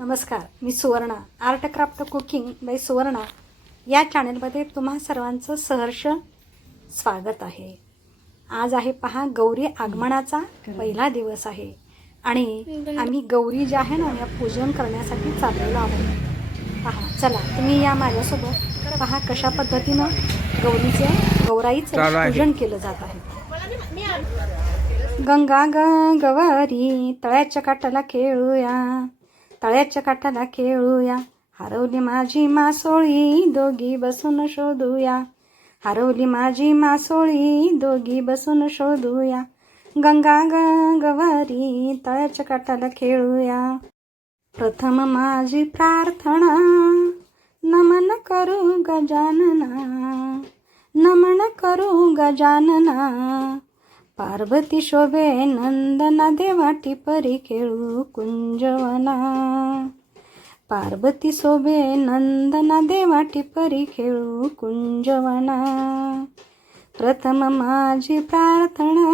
नमस्कार मी Suvarna. Art craft cooking by Suvarna. या चॅनलमध्ये तुम्हा सर्वांचं सहर्ष स्वागत आहे. आज आहे पहा गौरी आगमनाचा पहिला दिवस आहे. आणि आम्ही गौरी ज्या आहे ना या पूजन करण्यासाठी चाललेलो आहोत. पहा चला तुम्ही या माझ्यासोबत पहा कशा पद्धतीनं गौरीचं गौराईचं. पूजन केलं जात आहे. गंगा ग गवारी तळ्याच्या काठाला खेळूया. तळ्याच्या काठाला खेळूया. हरवली माझी मासोळी दोघी बसून शोधूया. हरवली माझी मासोळी दोघी बसून शोधूया. गंगा ग गवारी तळ्याच्या काठाला खेळूया. प्रथम माझी प्रार्थना नमन करू गजानना. नमन करू गजानना. पार्वती शोभे नंदना देवाटी परी खेळू कुंजवना. पार्वती शोभे नंदना देवाटी परी खेळू कुंजवना. प्रथम माझी प्रार्थना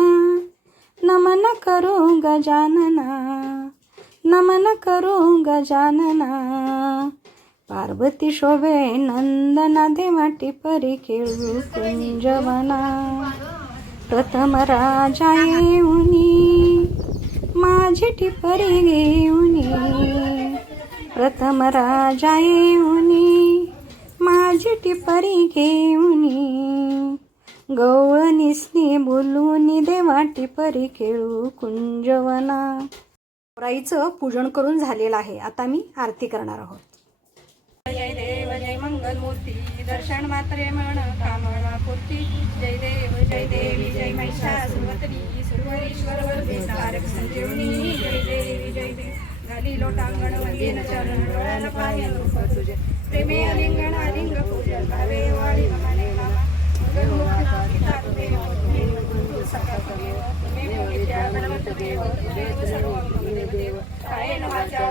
नमन करू गजानना नमन करू गजानना पार्वती शोभे नंदना देवाटी परी खेळू कुंजवना. प्रथम राजा येऊनी माझी टिपरी घेऊनी. प्रथम राजा येऊनी माझी टिपरी घेऊनी. गवळ निसनी बोलूनी देवा टिपरी खेळू कुंजवना. राईचं पूजन करून झालेलं आहे. आता मी आरती करणार आहोत. जय देव जय मंगलमूर्ती. दर्शन मात्रे म्हण कामना पूर्ती. जय देव. जय देवी जय महिषासुरवतनी सुरवरीश्वर वरदे तारक संजीवनी जय देवी जय देवी झाली लोटांगण वंदीन चरण डोळ्याला पाय रूप तुझे प्रेमे अलिंगण अलिंग पूजन भावे वाळी रमाने देव देव मुक्ती देव तुमेव सर्वं देव कायेन वाचा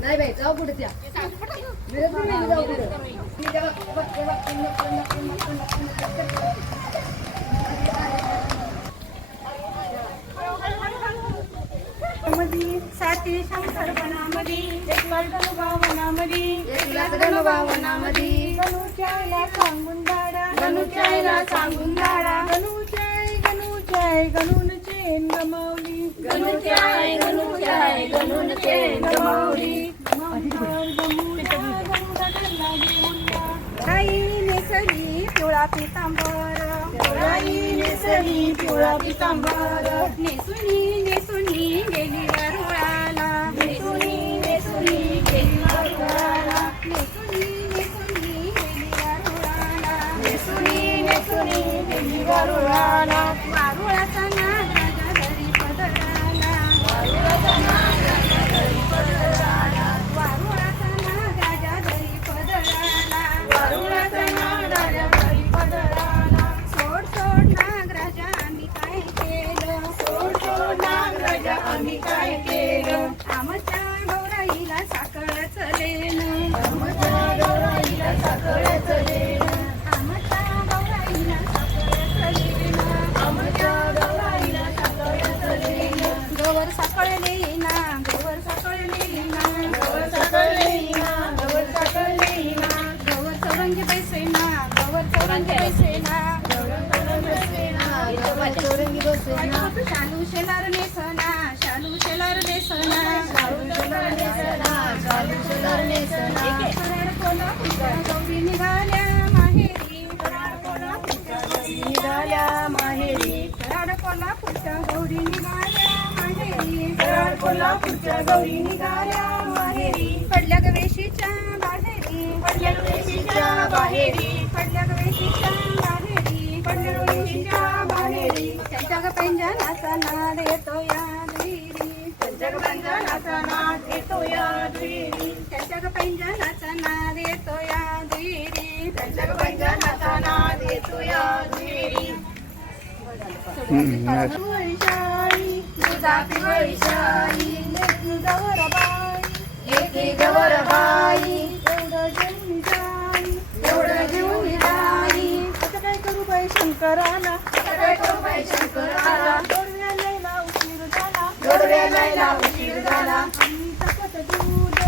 नाही बाई जाऊ कुठे त्या जाऊ शंकर वनामधी एक एक सांगून दाडा गणूच्याला सांगून दाडा. गणूच्याय गणूच्याय गणून चेन गमावली गणूच्याय, गणूच्याय, गणून चेन गमावली. राई नेसली पिवळा पितांबर राई नेसली पिवळा पितांबर. नेसुनी गेली वरुळाला. वारुळाचा राजा घरी पदराला वारुळाचा पदराला. वारुळाचा नाग राजा घरी पदराला वारुळाचा नाग राजा घरी पदराला. सोड सोड नाग राजा आम्ही काय केलं सोड सोड नाग राजा आम्ही काय केलं आमच्या गौराईला साखळच लेन आमच्या गौराईला साखळ्याचं लेणं. कोल्हापूरच्या गौरी निघाल्या माहेरी पडल्या गवेशीच्या बाहेरी पडल्या गवेशीच्या बाहेरी पडल्या गवेशीच्या बाहेरी पडल्या गवेशीच्या बाहेरी त्यांच्या पैंजनाचा नाद येतो या. पैंजनाचा नाद येतो या दुहेरी पैंजनाचा नाद येतो या दुहेरी पैंजनाचा नाद येतो या दुहेरी वैशाली तुझा वैशाली गौरबाई लेकी गौरबाई एवढं घेऊन जाई एवढं घेऊन जाई. आता काय करू बाई शंकराला? आता काय करू बाई शंकराला? गोडव्या लयला उशीर झाला गोडव्या उशीर झाला आणि तापत दूध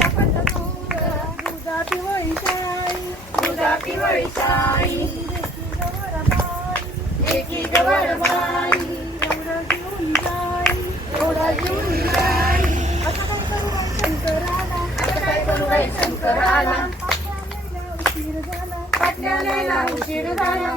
तापत दूध दुधा पिवळी शाई दुधा पिवळी शाई एवढं घेऊन जाई घेऊन जाई काय करू बाई शंकराला काय करू बाई शंकराला उशीर झाला उशीर झाला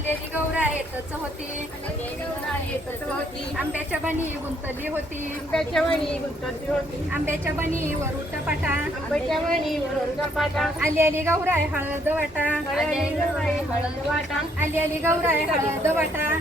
आलेली गौरा येतच होती होती. आंब्याच्या बनी गुंतली होती. आंब्याच्या बनी गुंतली होती. आंब्याच्या बनी वरुट पाटा आंब्याच्या बनी वरुट पाटा आलेली गौराय हळद वाटा. आलेली गौराय हळद वाटा. आलेली गौराय हळद वाटा.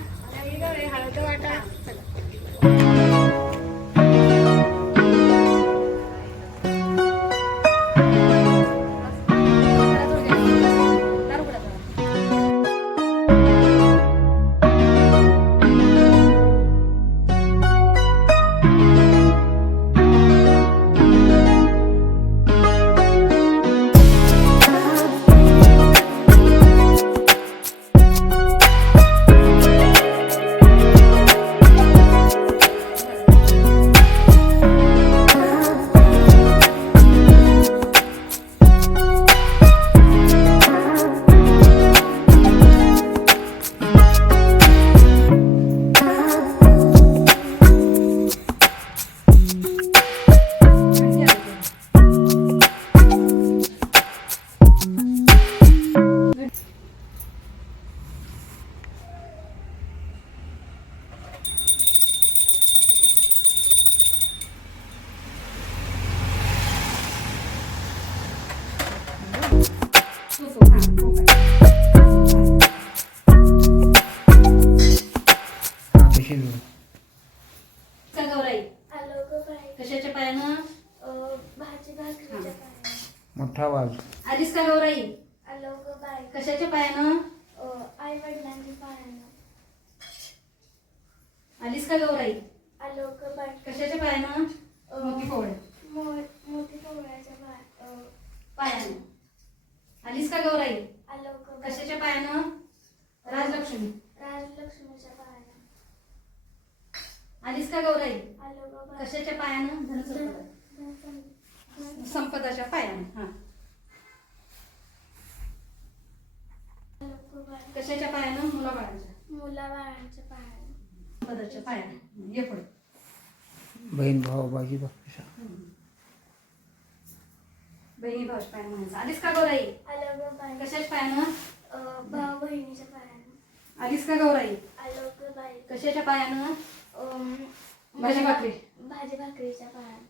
कशाच्या पायानं अं, भाजी भाकरीच्या पायानं. मोठा आवाज आलीस का गौराई आलो ग बाई. कशाच्या पायानं? आई वडिलांच्या पायानं. आलीस का गौराई आलो ग बाई. कशाच्या पायानं? मोठी मो- मोठी पोळ्याच्या पाय पायानं. आलीस का गौराई आलो ग बाई. कशाच्या पायानं? राजलक्ष्मी. राजलक्ष्मीच्या पायानं. आलीस का गौराई कशाच्या पायानं धन- संपदाच्या पायानं हा. कशाच्या पायानं? मुलाबाळांच्या. मुलाबाळांच्या पायानं. संपदाच्या पायानं. ये पुढे. बहीण भाऊ बाजी बापूशा बहिणी भाऊच्या पायानं म्हणायचं. आलीस का गौराई? कशाच्या पायानं? अं, भाऊ बहिणीच्या पायानं. आलीस का गौराई? कशाच्या पायानं? अं, भाजी भाकरी. भाजी भाकरीच्या पायानं